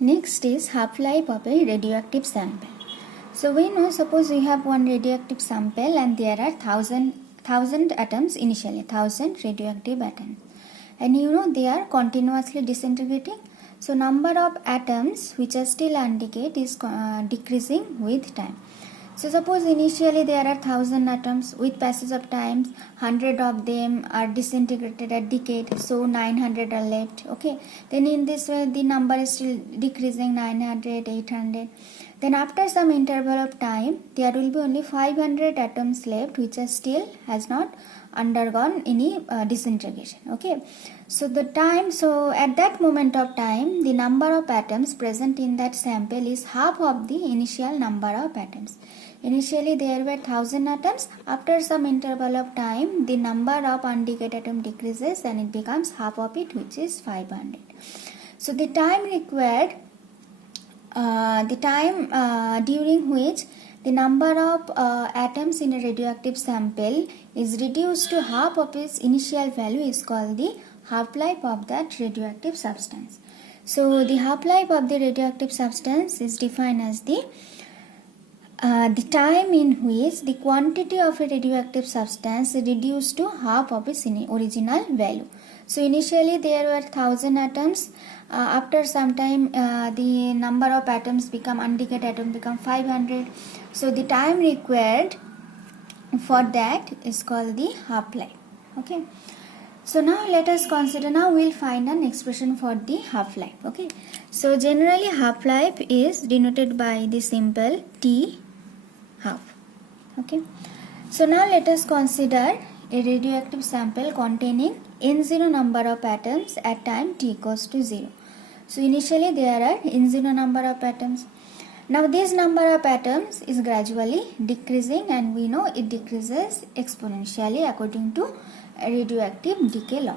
Next is half-life of a radioactive sample. So we know, suppose we have one radioactive sample and there are thousand atoms initially, 1000 radioactive atoms, and they are continuously disintegrating. So number of atoms which are still undecayed is decreasing with time. So suppose initially there are 1000 atoms. With passage of time, 100 of them are disintegrated or decayed, so 900 are left. Okay, then in this way the number is still decreasing, 900, 800. Then after some interval of time, there will be only 500 atoms left which are still has not undergone any disintegration. Okay, so at that moment of time, the number of atoms present in that sample is half of the initial number of atoms. Initially there were 1000 atoms. After some interval of time, the number of undecayed atom decreases and it becomes half of it, which is 500. So the time required, during which the number of atoms in a radioactive sample is reduced to half of its initial value is called the half-life of that radioactive substance. So the half-life of the radioactive substance is defined as the time in which the quantity of a radioactive substance is reduced to half of its original value. So initially there were 1000 atoms. After some time, the number of atoms become undecayed atom become 500. So the time required for that is called the half-life. Okay. So now let us consider. Now we will find an expression for the half-life. Okay. So generally half-life is denoted by the symbol T half. Okay, so now let us consider a radioactive sample containing n0 number of atoms at time t equals to 0. So initially there are n0 number of atoms. Now this number of atoms is gradually decreasing, and we know it decreases exponentially according to radioactive decay law.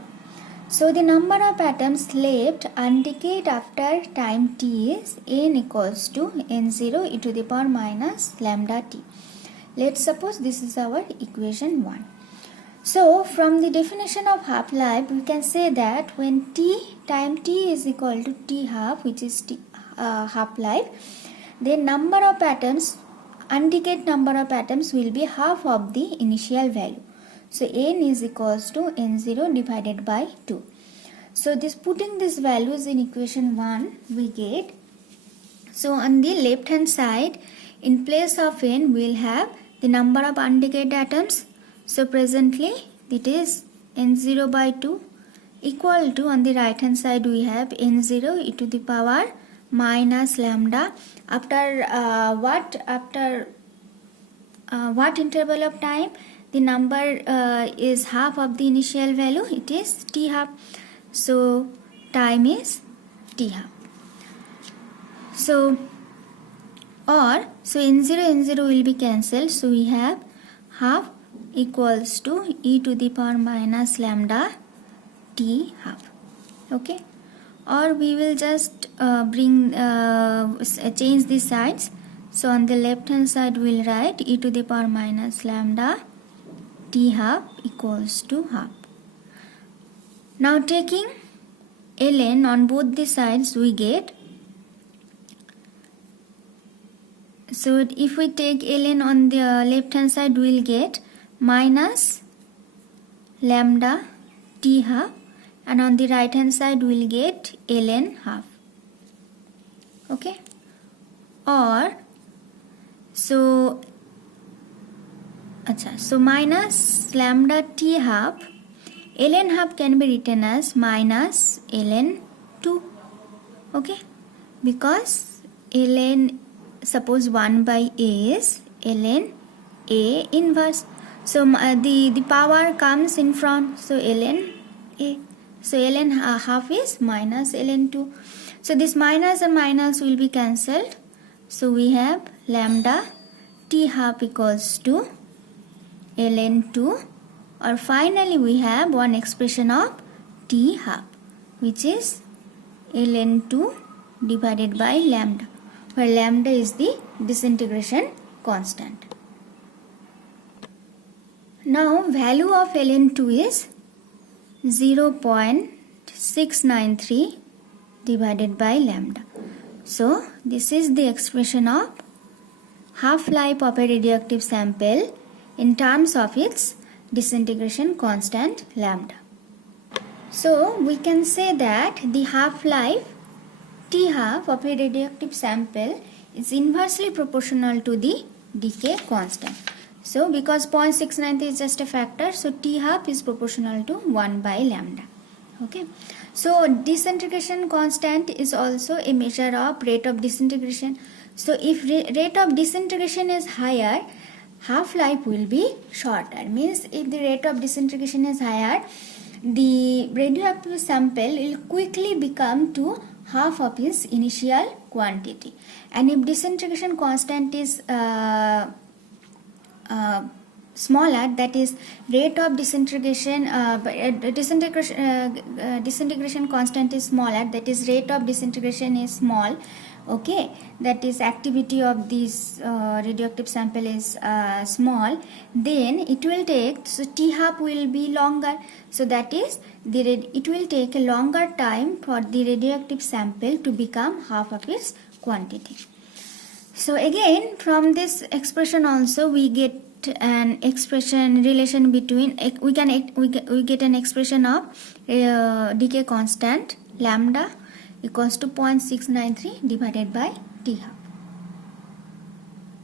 So the number of atoms left undecayed after time t is n equals to n0 e to the power minus lambda t. Let's suppose this is our equation 1. So from the definition of half-life, we can say that when time t is equal to t half, which is half-life, the number of atoms, undecayed number of atoms will be half of the initial value. So n is equals to n0 divided by 2. So putting these values in equation 1, we get, so on the left hand side, in place of n we will have the number of undecayed atoms. So presently it is n0 by 2 equal to, on the right hand side we have n0 e to the power minus lambda. After what interval of time the number is half of the initial value? It is t half. So time is t half. So n0 will be cancelled. So we have half equals to e to the power minus lambda t half. Okay. Or we will just change the signs. So on the left hand side we will write e to the power minus lambda t half equals to half. Now taking ln on both the sides we get, so if we take ln on the left hand side we will get minus lambda t half, and on the right hand side we will get ln half. Okay, or so minus lambda t half, ln half can be written as minus ln 2. Okay, because ln, suppose 1 by a is ln a inverse. So the power comes in front, so ln a. So ln half is minus ln 2. So this minus and minus will be cancelled. So we have lambda t half equals to ln 2, or finally we have one expression of t half, which is ln 2 divided by lambda, where lambda is the disintegration constant. Now value of ln 2 is 0.693 divided by lambda. So this is the expression of half-life of a radioactive sample in terms of its disintegration constant lambda. So we can say that the half-life T half of a radioactive sample is inversely proportional to the decay constant. So because 0.693 is just a factor, so T half is proportional to 1 by lambda. Okay. So disintegration constant is also a measure of rate of disintegration. So if rate of disintegration is higher, half-life will be shorter. Means if the rate of disintegration is higher, the radioactive sample will quickly become to half of its initial quantity. And if disintegration constant is smaller, that is rate of disintegration disintegration constant is smaller, that is rate of disintegration is small, okay, that is activity of this radioactive sample is small, then it will take, so T half will be longer, so that is it will take a longer time for the radioactive sample to become half of its quantity. So again, from this expression also we get an expression relation between, we get an expression of decay constant lambda equals to 0.693 divided by T half.